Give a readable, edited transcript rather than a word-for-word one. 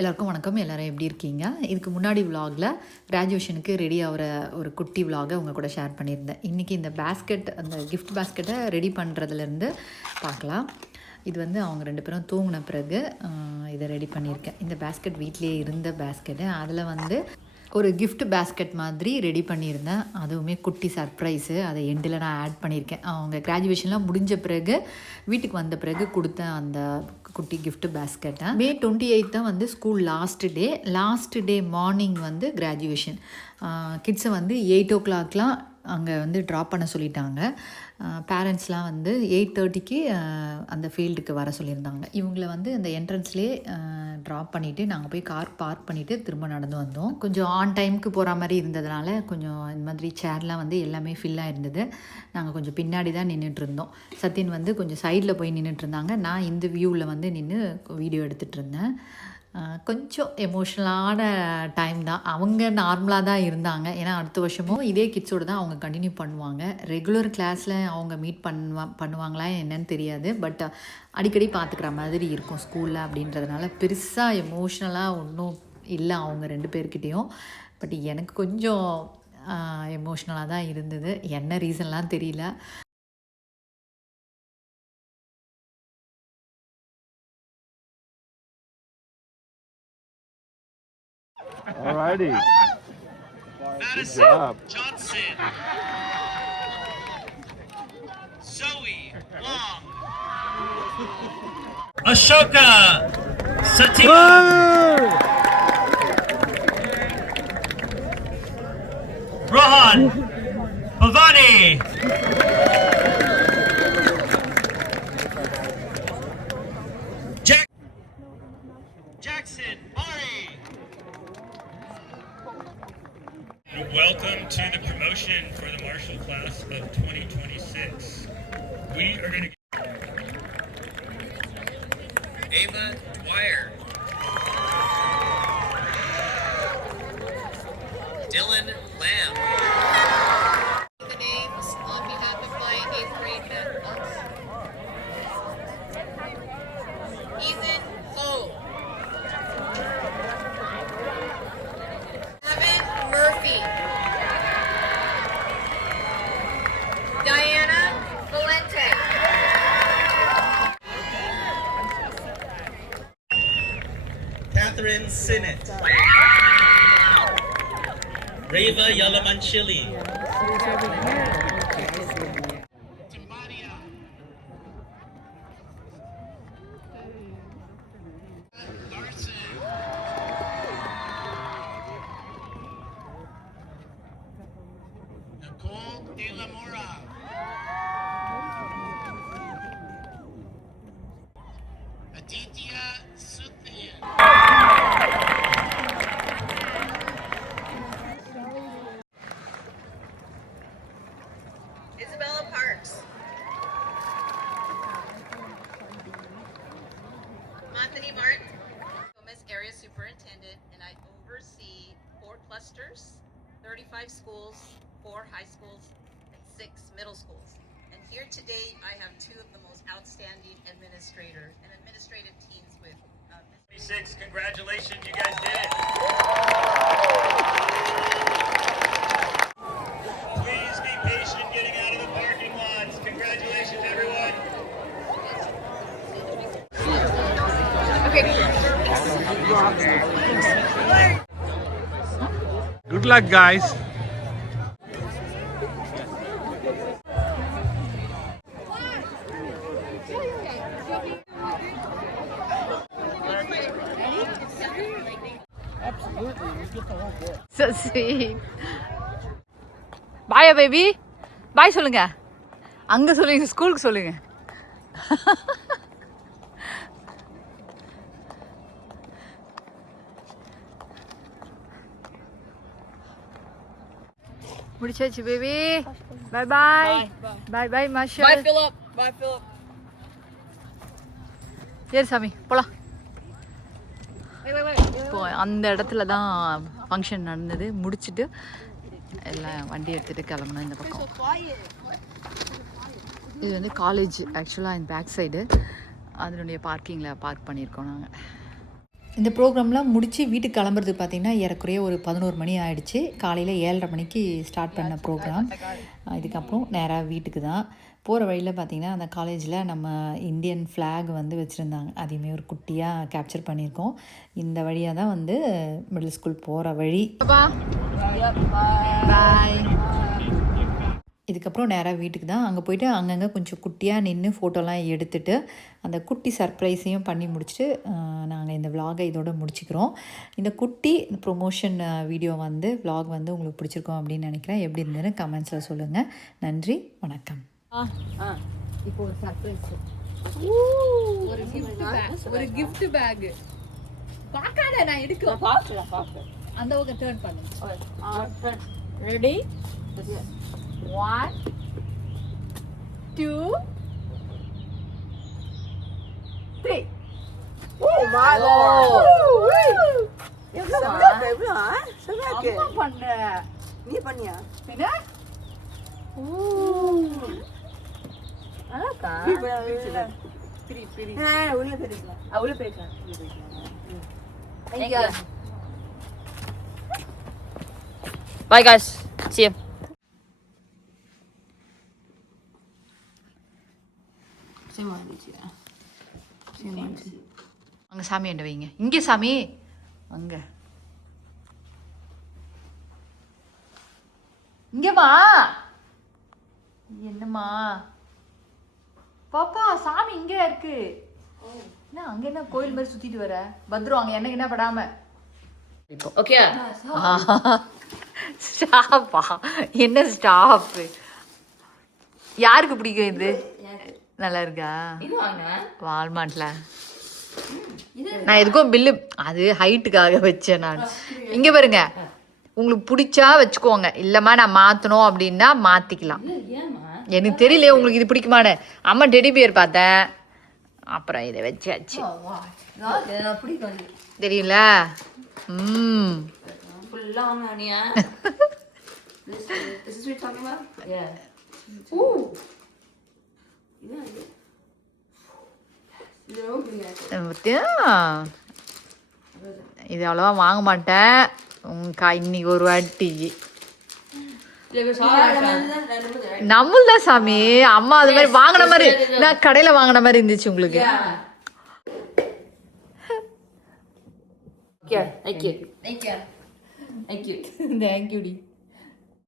எல்லாருக்கும் வணக்கம். எல்லோரும் எப்படி இருக்கீங்க? இதுக்கு முன்னாடி விலாகில் கிராஜுவேஷனுக்கு ரெடி ஆகிற ஒரு குட்டி விலாகை உங்கள் கூட ஷேர் பண்ணியிருந்தேன். இன்றைக்கி இந்த பேஸ்கெட், அந்த கிஃப்ட் பேஸ்கெட்டை ரெடி பண்ணுறதுலேருந்து பார்க்கலாம். இது வந்து அவங்க 2 பேரும் தூங்கின பிறகு இதை ரெடி பண்ணியிருக்கேன். இந்த பேஸ்கெட் வீட்டிலே இருந்த பேஸ்கெட்டு, அதில் வந்து ஒரு கிஃப்ட் பேஸ்கெட் மாதிரி ரெடி பண்ணியிருந்தேன். அதுவுமே குட்டி சர்ப்ரைஸு, அதை எண்டில் நான் ஆட் பண்ணியிருக்கேன். அவங்க கிராஜுவேஷன்லாம் முடிஞ்ச பிறகு வீட்டுக்கு வந்த பிறகு கொடுத்தேன் அந்த குட்டி கிஃப்ட் பேஸ்கெட்டை. May 28 தான் வந்து ஸ்கூல் லாஸ்ட் டே மார்னிங் வந்து கிராஜுவேஷன். கிட்ஸை வந்து 8 o'clockலாம் அங்கே வந்து ட்ராப் பண்ண சொல்லிட்டாங்க. பேரண்ட்ஸ்லாம் வந்து 8:30க்கு அந்த ஃபீல்டுக்கு வர சொல்லியிருந்தாங்க. இவங்கள வந்து அந்த என்ட்ரன்ஸ்லேயே ட்ராப் பண்ணிவிட்டு நாங்கள் போய் கார் பார்க் பண்ணிவிட்டு திரும்ப நடந்து வந்தோம். கொஞ்சம் ஆன் டைமுக்கு போகிற மாதிரி இருந்ததுனால கொஞ்சம் இந்த மாதிரி சேர்லாம் வந்து எல்லாமே ஃபில்லாக இருந்தது. நாங்கள் கொஞ்சம் பின்னாடி தான் நின்றுட்டு இருந்தோம். சத்தின் வந்து கொஞ்சம் சைடில் போய் நின்றுட்டு இருந்தாங்க. நான் இந்த வியூவில் வந்து நின்று வீடியோ எடுத்துகிட்டு இருந்தேன். கொஞ்சம் எமோஷ்னலான டைம் தான். அவங்க நார்மலாக தான் இருந்தாங்க. ஏன்னா அடுத்த வருஷமும் இதே கிட்ஸோடு தான் அவங்க கண்டினியூ பண்ணுவாங்க. ரெகுலர் கிளாஸில் அவங்க மீட் பண்ணுவாங்களா என்னன்னு தெரியாது. பட் அடிக்கடி பார்த்துக்கிற மாதிரி இருக்கும் ஸ்கூலில் அப்படின்றதுனால பெருசாக எமோஷ்னலாக ஒன்றும் இல்லை அவங்க 2 பேர்கிட்டையும். பட் எனக்கு கொஞ்சம் எமோஷ்னலாக தான் இருந்தது. என்ன ரீசன்லாம் தெரியல. Alrighty. Madison Johnson. Zoe Long. Ashoka Santhiyaa. Rohan Bhavani. Jackson Mari. Welcome to the promotion for the Marshall class of 2026. We are going to Ava Dwyer. Dylan Lamb. The names on behalf of my 8th grade math. Ethan Ho. Evan Murphy. Diana Valente. Catherine Sinnott. Reva Yalamanchili. Timbadia. Larson. Nicole De La Mora. Aditya Suthian. Isabella Parks. Anthony Martin. I'm as area superintendent and I oversee 4 clusters, 35 schools, 4 high schools, and 6 middle schools. And here today I have 2 of the most outstanding administrative teams with 26. Congratulations, you guys did it. Please be patient getting out of the parking lots. Congratulations, everyone. Okay. Good luck, guys. So sweet. Bye baby. Bye சொல்லுங்க. அங்க சொல்லுங்க, ஸ்கூலுக்கு சொல்லுங்க. முடிச்சாச்சு baby. Bye bye. Bye bye Masha. Bye Philip. Bye Philip. சரி சாமி போலாம். Wait. இப்போ அந்த இடத்துல தான் ஃபங்க்ஷன் நடந்தது. முடிச்சுட்டு எல்லாம் வண்டி எடுத்துகிட்டு கிளம்புனோம் இந்த பக்கம். இது வந்து காலேஜ் ஆக்சுவலாக இந்த பேக் சைடு அதனுடைய பார்க்கிங்கில் பார்க் பண்ணியிருக்கோம் நாங்கள். இந்த ப்ரோக்ராம்லாம் முடித்து வீட்டுக்கு கிளம்புறது பார்த்திங்கன்னா ஏறக்குறைய ஒரு 11 மணி ஆகிடுச்சு. காலையில் 7:30 மணிக்கு ஸ்டார்ட் பண்ண ப்ரோக்ராம். இதுக்கப்புறம் நேராக வீட்டுக்கு தான். போகிற வழியில் பார்த்திங்கன்னா அந்த காலேஜில் நம்ம இந்தியன் ஃப்ளாக் வந்து வச்சுருந்தாங்க. அதையுமே ஒரு குட்டியாக கேப்சர் பண்ணியிருக்கோம். இந்த வழியாக தான் வந்து மிடில் ஸ்கூல் போகிற வழி. பாய். இதுக்கப்புறம் நேராக வீட்டுக்கு தான். அங்கே போய்ட்டு அங்கங்கே கொஞ்சம் குட்டியாக நின்று ஃபோட்டோலாம் எடுத்துகிட்டு அந்த குட்டி சர்ப்ரைஸையும் பண்ணி முடிச்சுட்டு நாங்கள் இந்த விலாகை இதோடு முடிச்சுக்கிறோம். இந்த குட்டி ப்ரொமோஷன் வீடியோ வந்து விலாக் வந்து உங்களுக்கு பிடிச்சிருக்கோம் அப்படின்னு நினைக்கிறேன். எப்படி இருந்ததுன்னு கமெண்ட்ஸில் சொல்லுங்கள். நன்றி, வணக்கம். இப்போ ஒரு சர்ப்ரைஸ், ஒரு gift bag. பார்க்காத, நான் எடுக்க பார்க்க அந்த பக்கம் டர்ன் பண்ணு. ரெடி? 1 2 3. Oh my god. அம்மா பண்ண. நீ பண்ணியா? பின்ன அழகா பிரி உள்ள போயிடலாம். உள்ள போயிடலாம். Thank you. Bye guys. See you. அங்கே சாமி என்ட வைங்க. இங்கே சாமி அங்கே இங்கேம்மா. என்னம்மா பாப்பா, சாமி இங்கே இருக்கு. என்ன அங்கே என்ன கோயில் மாதிரி சுற்றிட்டு வர? பத்ரம் அங்கே எனக்கு என்ன படாம. Okay. ஸ்டாப்பா, என்ன ஸ்டாப்பு? யாருக்கு பிடிக்கும் இது? நல்லா இருக்கா? வால்மார்ட்ல நான் எதுக்கும் பில்லு அது ஹைட்டுக்காக வச்சேன் நான். இங்கே பாருங்க, உங்களுக்கு பிடிச்சா வச்சுக்கோங்க, இல்லைம்மா நான் மாற்றணும் அப்படின்னா மாற்றிக்கலாம். எனக்கு தெரியல உங்களுக்கு இது பிடிக்குமான்னு. அம்மா டெடி பியர் பார்த்தேன், அப்புறம் இதை வச்சாச்சு. தெரியல. இது அவ்வளவா வாங்க மாட்டேன் இன்னைக்கு ஒரு வாட்டி. நம்மள்தான் சாமி. அம்மா அது மாதிரி வாங்கின மாதிரி, நான் கடையில வாங்கின மாதிரி இருந்துச்சு உங்களுக்கு. Thank you. Thank you. Thank you. Thank you D.